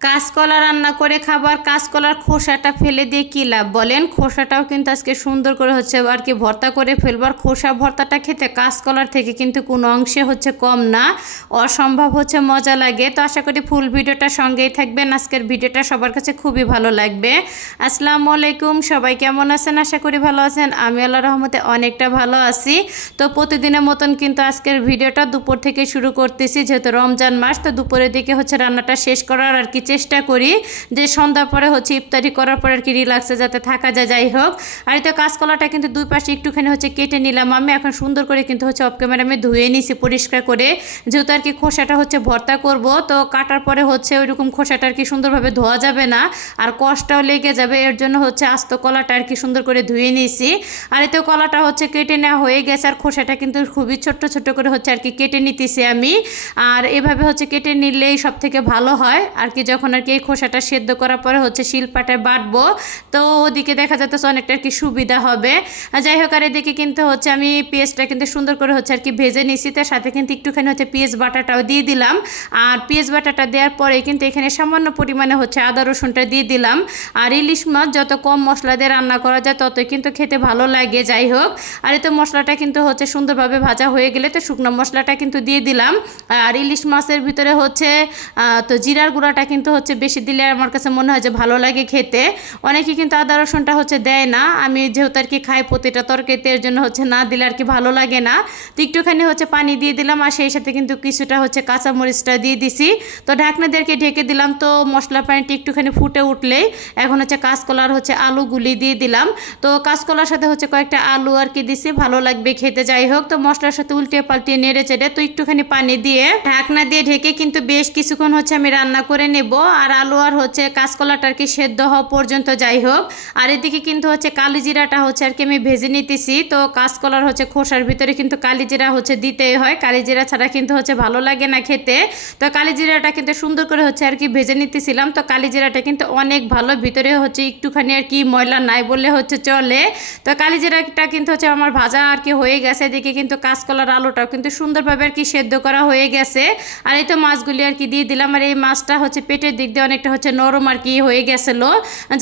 কাঁচকলা রান্না করে খাবার, কাঁচকলার খোসাটা ফেলে দিয়ে কী লাভ বলেন? খোসাটাও কিন্তু আজকে সুন্দর করে হচ্ছে আর কি ভর্তা করে ফেলবার। খোসা ভর্তাটা খেতে কাঁচকলার থেকে কিন্তু কোনো অংশে হচ্ছে কম না, অসম্ভব হচ্ছে মজা লাগে। তো আশা করি ফুল ভিডিওটা সঙ্গেই থাকবেন, আজকের ভিডিওটা সবার কাছে খুবই ভালো লাগবে। আসসালামু আলাইকুম, সবাই কেমন আছেন? আশা করি ভালো আছেন। আমি আল্লাহর রহমতে অনেকটা ভালো আছি। তো প্রতিদিনের মতন কিন্তু আজকের ভিডিওটা দুপুর থেকে শুরু করতেছি, যেহেতু রমজান মাস। তো দুপুরের দিকে হচ্ছে রান্নাটা শেষ করার আর কি চেষ্টা করি, যে সন্ধ্যার পরে হচ্ছে ইফতারি করার পরে আর কি রিল্যাক্সে যাতে থাকা যায়। যাই হোক, আর এই তো কাঁচকলাটা কিন্তু দুই পাশে একটুখানি হচ্ছে কেটে নিলাম আমি। এখন সুন্দর করে কিন্তু হচ্ছে অফ ক্যামেরা আমি ধুয়ে নিছি পরিষ্কার করে, যেহেতু আর কি খোসাটা হচ্ছে ভর্তা করব। তো কাটার পরে হচ্ছে ওইরকম খোসাটা আর কি সুন্দরভাবে ধোয়া যাবে না, আর কষ্টটাও লেগে যাবে। এর জন্য হচ্ছে আস্ত কলাটা আর কি সুন্দর করে ধুয়ে নিয়েছি। আর এতে কলাটা হচ্ছে কেটে নেওয়া হয়ে গেছে, আর খোসাটা কিন্তু খুবই ছোট্ট ছোট্ট করে হচ্ছে আর কি কেটে নিতেছি আমি। আর এভাবে হচ্ছে কেটে নিলেই সব থেকে ভালো হয় আর কি। যখন আর কি এই খোসাটা সেদ্ধ করার পরে হচ্ছে শিলপাটায় বাটবো, তো ওদিকে দেখা যাচ্ছে অনেকটা আর কি সুবিধা হবে। যাই হোক, আর এদিকে কিন্তু হচ্ছে আমি পেঁয়াজটা কিন্তু সুন্দর করে হচ্ছে আর কি ভেজে নিছি। তার সাথে কিন্তু একটুখানি হচ্ছে পেঁয়াজ বাটাটাও দিয়ে দিলাম। আর পেঁয়াজ বাটাটা দেওয়ার পরে কিন্তু এখানে সামান্য পরিমাণে হচ্ছে আদা রসুনটা দিয়ে দিলাম। আর ইলিশ মাছ যত কম মশলা দিয়ে রান্না করা যায় ততই কিন্তু খেতে ভালো লাগে। যাই হোক, আর এই তো মশলাটা কিন্তু হচ্ছে সুন্দরভাবে ভাজা হয়ে গেলে তো শুকনো মশলাটা কিন্তু দিয়ে দিলাম। আর ইলিশ মাছের ভিতরে হচ্ছে তো জিরার গুঁড়াটা কিন্তু হচ্ছে বেশি দিলে আমার কাছে মনে হয় যে ভালো লাগে খেতে। অনেকে কিন্তু আদা রসুনটা হচ্ছে দেয় না, আমি যেহেতু আর কি খাই প্রতিটা তরকারিতে, এর জন্য হচ্ছে না দিলে আর কি ভালো লাগে না। তো একটুখানি হচ্ছে পানি দিয়ে দিলাম, আর সেই সাথে কিন্তু কিছুটা হচ্ছে কাঁচামরিচটা দিয়ে দিছি। তো ঢাকনাদেরকে ঢেকে দিলাম। তো মশলা পানিটি একটুখানি ফুটে উঠলেই এখন হচ্ছে কাঁচকলার হচ্ছে আলুগুলি দিয়ে দিলাম। তো কাঁচকলার সাথে হচ্ছে কয়েকটা আলু আর কি দিছি, ভালো লাগবে খেতে। যাই হোক, তো মশলার সাথে উল্টিয়ে পাল্টিয়ে নেড়ে চেড়ে তো একটুখানি পানি দিয়ে ঢাকনা দিয়ে ঢেকে কিন্তু বেশ কিছুক্ষণ হচ্ছে আমি রান্না করে নেব। আর আলু আর হচ্ছে কাঁচকলাটা আর কি সেদ্ধ হওয়া পর্যন্ত। যাই হোক, আর এদিকে কিন্তু হচ্ছে কালিজিরাটা হচ্ছে আর কি আমি ভেজে নিতেছি। তো কাঁচকলার হচ্ছে খোসার ভিতরে কিন্তু কালিজিরা হচ্ছে দিতেই হয়, কালিজিরা ছাড়া কিন্তু হচ্ছে ভালো লাগে না খেতে। তো কালিজিরাটা কিন্তু সুন্দর করে হচ্ছে আর কি ভেজে নিতেছিলাম। তো কালিজিরাটা কিন্তু অনেক ভালো, ভিতরে হচ্ছে একটুখানি আর কি ময়লা নাই বললে হচ্ছে চলে। তো কালিজিরাটা কিন্তু হচ্ছে আমার ভাজা আর কি হয়ে গেছে। এদিকে কিন্তু কাঁচকলার আলুটাও কিন্তু সুন্দরভাবে আর কি সেদ্ধ করা হয়ে গেছে। আর এই তো মাছগুলি আর কি দিয়ে দিলাম। আর এই মাছটা হচ্ছে পেটের দিক দিয়ে অনেকটা হচ্ছে নরম আর কি হয়ে গেছিলো।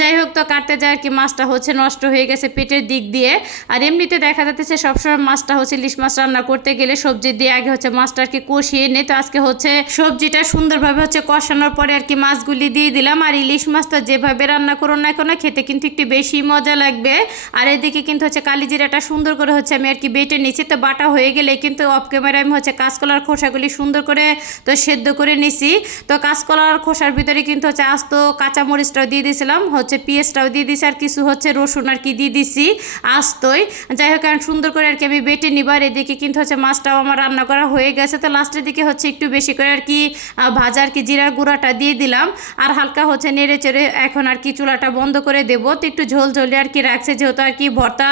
যাই হোক, তো কাটতে যায় আর কি মাছটা হচ্ছে নষ্ট হয়ে গেছে পেটের দিক দিয়ে। আর এমনিতে দেখা যাচ্ছে সবসময় মাছটা হচ্ছে ইলিশ মাছ রান্না করতে গেলে সবজি দিয়ে আগে হচ্ছে মাছটা আর কি কষিয়ে নেই। তো আজকে হচ্ছে সবজিটা সুন্দরভাবে হচ্ছে কষানোর পরে আর কি মাছগুলি দিয়ে দিলাম। আর ইলিশ মাছটা যেভাবে রান্না করো না কেন খেতে কিন্তু একটু বেশি মজা লাগবে। আর এদিকে কিন্তু হচ্ছে কালিজিরাটা সুন্দর করে হচ্ছে আমি আর কি বেটে নিচ্ছি। তো বাটা হয়ে গেলে কিন্তু অফ ক্যামেরায় আমি হচ্ছে কাঁচকলার খোসাগুলি সুন্দর করে তো সেদ্ধ করে নিছি। তো কাঁচকলার খোসার ভিতরে কিন্তু হচ্ছে আস্ত কাঁচামরিচটাও দিয়ে দিয়েছিলাম, হচ্ছে পেঁয়াজটাও দিয়ে দিছি, আর কিছু হচ্ছে রসুন আর কি দিয়ে দিছি আস্তই। যাই হোক, সুন্দর করে আর কি আমি বেটে নিবার। এদিকে কিন্তু হচ্ছে মাছটাও আমার রান্না করা হয়ে গেছে। তো লাস্টের দিকে হচ্ছে একটু বেশি করে আর কি ভাজা আর কি জিরার গুঁড়াটা দিয়ে দিলাম। আর হালকা হচ্ছে নেড়ে চেড়ে এখন আর কি চুলাটা বন্ধ করে দেবো। তো একটু ঝোল ঝোলে আর কি রাখছে, যেহেতু আর কি ভর্তা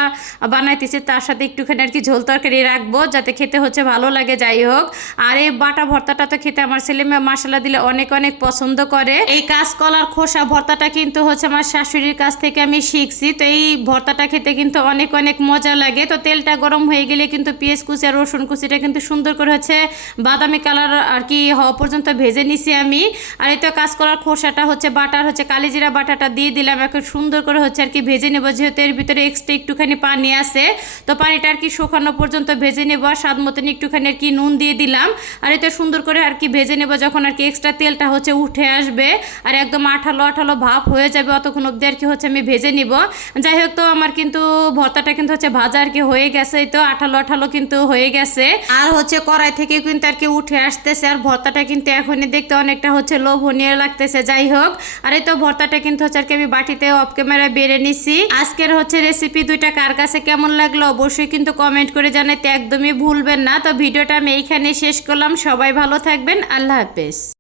বানাইতেছি তার সাথে একটুখানি আর কি ঝোল তরকারি রাখবো যাতে খেতে হচ্ছে ভালো লাগে। যাই হোক, আর এই বাটা ভর্তাটা তো খেতে আমার ছেলে মেয়ে মশলা দিলে অনেক অনেক পছন্দ করে। এই কাঁচকলার খোসা ভর্তাটা কিন্তু হচ্ছে আমার শাশুড়ির কাছ থেকে আমি শিখছি। তো এই ভর্তাটা খেতে কিন্তু অনেক অনেক মজা লাগে। তো তেলটা গরম হয়ে গেলে কিন্তু পেঁয়াজ কুচি আর রসুন কুচিটা কিন্তু সুন্দর করে হচ্ছে বাদামি কালার আর কি হওয়া পর্যন্ত ভেজে নিছি আমি। আর এই তো কাঁচকলার খোসাটা হচ্ছে বাটার হচ্ছে কালিজিরা বাটাটা দিয়ে দিলাম। এখন সুন্দর করে হচ্ছে আর কি ভেজে নেবো, যেহেতু এর ভিতরে এক্সট্রা একটুখানি পানি আছে। তো পানিটা আর কি শুকানো পর্যন্ত ভেজে নেবো। আর স্বাদ মতন একটুখানি আর কি নুন দিয়ে দিলাম। আর এতে সুন্দর করে আর কি ভেজে নেবো, যখন আর কি এক্সট্রা তেলটা হচ্ছে উঠে আসবে আর একদম আঠালো আঠালো ভাব হয়ে যাবে, অতক্ষণ অবধি আর কি হচ্ছে আমি ভেজে নিব। যাই হোক, তো আমার কিন্তু ভর্তাটা কিন্তু হচ্ছে ভাজা আর কি হয়ে গেছে। তো আঠালো আঠালো কিন্তু হয়ে গেছে, আর হচ্ছে কড়াই থেকে কিন্তু আর কি উঠে আসতেছে। আর ভর্তাটা কিন্তু এখনই দেখতে অনেকটা হচ্ছে লোভনীয় লাগতেছে। যাই হোক, আর এই তো ভর্তাটা কিন্তু হচ্ছে আর কি আমি বাটিতে অফ ক্যামেরায় বেড়ে নিছি। আজকের হচ্ছে রেসিপি দুইটা কার কাছে কেমন লাগলো অবশ্যই কিন্তু কমেন্ট করে জানাতে একদমই ভুলবেন না। তো ভিডিওটা আমি এইখানে শেষ করলাম। সবাই ভালো থাকবেন, আল্লাহ হাফেজ।